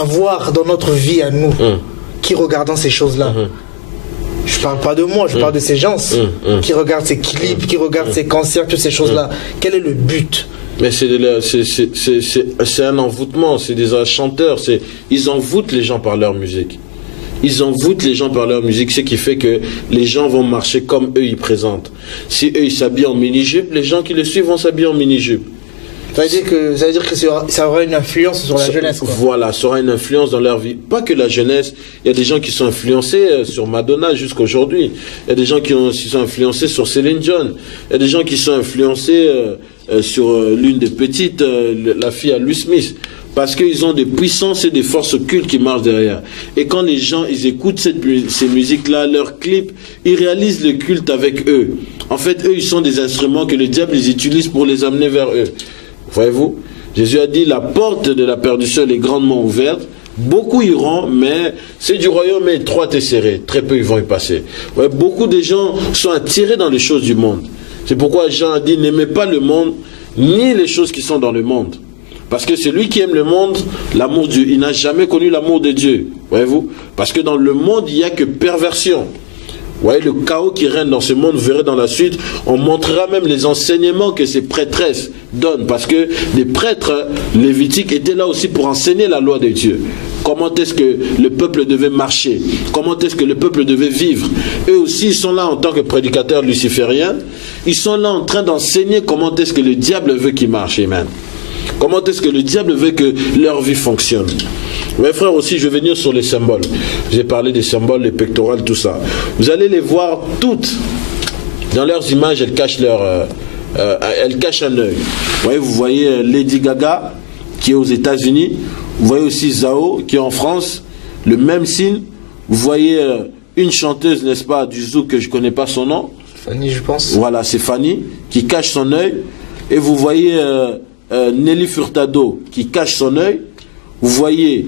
avoir dans notre vie à nous, qui regardons ces choses-là. Je parle pas de moi, je parle de ces gens qui regardent ces clips, qui regardent ces concerts, toutes ces choses-là. Quel est le but? Mais c'est un envoûtement, c'est des chanteurs, ils envoûtent les gens par leur musique. Ils envoûtent les gens par leur musique, ce qui fait que les gens vont marcher comme eux ils présentent. Si eux ils s'habillent en mini-jupe, les gens qui les suivent vont s'habiller en mini-jupe. Ça veut dire que ça aura une influence sur la jeunesse, quoi. Voilà, ça aura une influence dans leur vie. Pas que la jeunesse, il y a des gens qui sont influencés sur Madonna jusqu'à aujourd'hui. Il y a des gens qui sont influencés sur Céline Dion. Il y a des gens qui sont influencés sur l'une des petites, la fille à Louis Smith. Parce qu'ils ont des puissances et des forces occultes qui marchent derrière. Et quand les gens, ils écoutent ces musiques-là, leurs clips, ils réalisent le culte avec eux. En fait, eux, ils sont des instruments que le diable les utilise pour les amener vers eux. Voyez-vous, Jésus a dit, la porte de la perdition est grandement ouverte. Beaucoup iront, mais c'est du royaume étroit et serré. Très peu ils vont y passer. Ouais, beaucoup de gens sont attirés dans les choses du monde. C'est pourquoi Jean a dit, n'aimez pas le monde, ni les choses qui sont dans le monde. Parce que celui qui aime le monde, l'amour de Dieu, il n'a jamais connu l'amour de Dieu. Voyez-vous? Parce que dans le monde, il n'y a que perversion. Vous voyez le chaos qui règne dans ce monde, vous verrez dans la suite, on montrera même les enseignements que ces prêtresses donnent, parce que les prêtres lévitiques étaient là aussi pour enseigner la loi de Dieu. Comment est-ce que le peuple devait marcher? Comment est-ce que le peuple devait vivre? Eux aussi, ils sont là en tant que prédicateurs lucifériens, ils sont là en train d'enseigner comment est-ce que le diable veut qu'ils marchent, amen. Comment est-ce que le diable veut que leur vie fonctionne? Mes frères aussi, je vais venir sur les symboles. J'ai parlé des symboles, les pectorales, tout ça. Vous allez les voir toutes. Dans leurs images, elles cachent elles cachent un œil. Vous voyez Lady Gaga, qui est aux États-Unis. Vous voyez aussi Zao, qui est en France. Le même signe. Vous voyez une chanteuse, n'est-ce pas, du zouk, que je ne connais pas son nom. Fanny, je pense. Voilà, c'est Fanny, qui cache son œil. Et vous voyez Nelly Furtado, qui cache son œil. Vous voyez,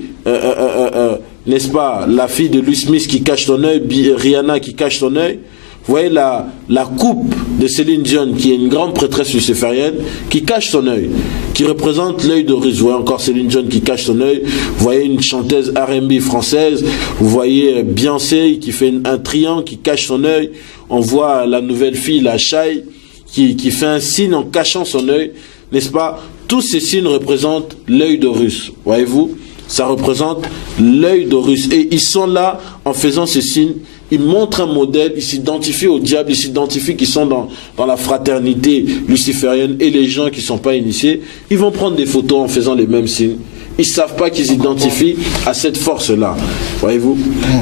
n'est-ce pas, la fille de Louis Smith qui cache son œil, Rihanna qui cache son œil. Vous voyez la coupe de Céline Dion, qui est une grande prêtresse luciférienne, qui cache son œil, qui représente l'œil d'Horus. Vous voyez encore Céline Dion qui cache son œil. Vous voyez une chanteuse R&B française. Vous voyez Beyoncé qui fait un triangle, qui cache son œil. On voit la nouvelle fille, la Shai, qui fait un signe en cachant son œil. N'est-ce pas? Tous ces signes représentent l'œil d'Horus. Voyez-vous? Ça représente l'œil d'Horus. Et ils sont là en faisant ces signes. Ils montrent un modèle. Ils s'identifient au diable. Ils s'identifient qu'ils sont dans la fraternité luciférienne. Et les gens qui ne sont pas initiés, ils vont prendre des photos en faisant les mêmes signes. Ils ne savent pas qu'ils s'identifient à cette force-là. Voyez-vous?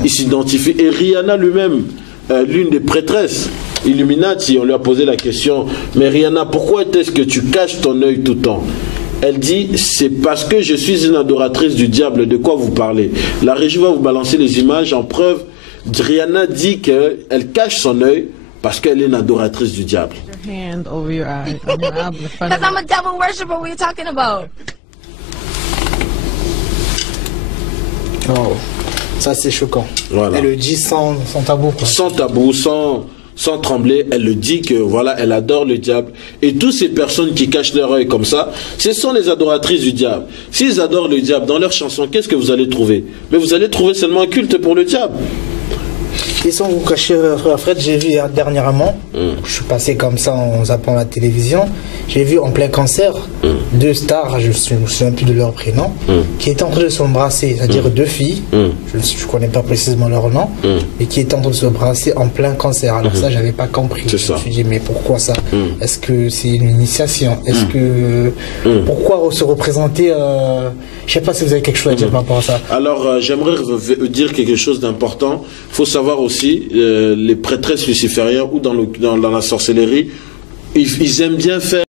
Ils s'identifient. Et Rihanna lui-même, l'une des prêtresses Illuminati, on lui a posé la question, mais Rihanna, pourquoi est-ce que tu caches ton œil tout le temps? Elle dit, c'est parce que je suis une adoratrice du diable. De quoi vous parlez? La régie va vous balancer les images en preuve. Rihanna dit qu'elle cache son œil parce qu'elle est une adoratrice du diable. Because I'm a devil worshiper, what are you talking about? Oh, ça c'est choquant. Voilà. Elle le dit sans tabou, quoi. Sans tabou, sans trembler, elle le dit que voilà, elle adore le diable. Et toutes ces personnes qui cachent leur œil comme ça, ce sont les adoratrices du diable. S'ils adorent le diable dans leurs chansons, qu'est-ce que vous allez trouver? Mais vous allez trouver seulement un culte pour le diable. Et sans vous cacher, frère Fred, j'ai vu dernièrement, je suis passé comme ça en zappant la télévision, j'ai vu en plein concert deux stars, je ne me souviens plus de leur prénom, qui étaient en train de s'embrasser, c'est-à-dire deux filles, je ne connais pas précisément leur nom, mais qui étaient en train de s'embrasser en plein concert. Alors ça, j'avais pas compris. Je me suis dit, mais pourquoi ça? Est-ce que c'est une initiation? Est-ce que... Pourquoi se représenter... Je ne sais pas si vous avez quelque chose à dire par rapport à ça. Alors, j'aimerais dire quelque chose d'important. Il faut savoir aussi, les prêtresses lucifériennes ou dans la sorcellerie, ils aiment bien faire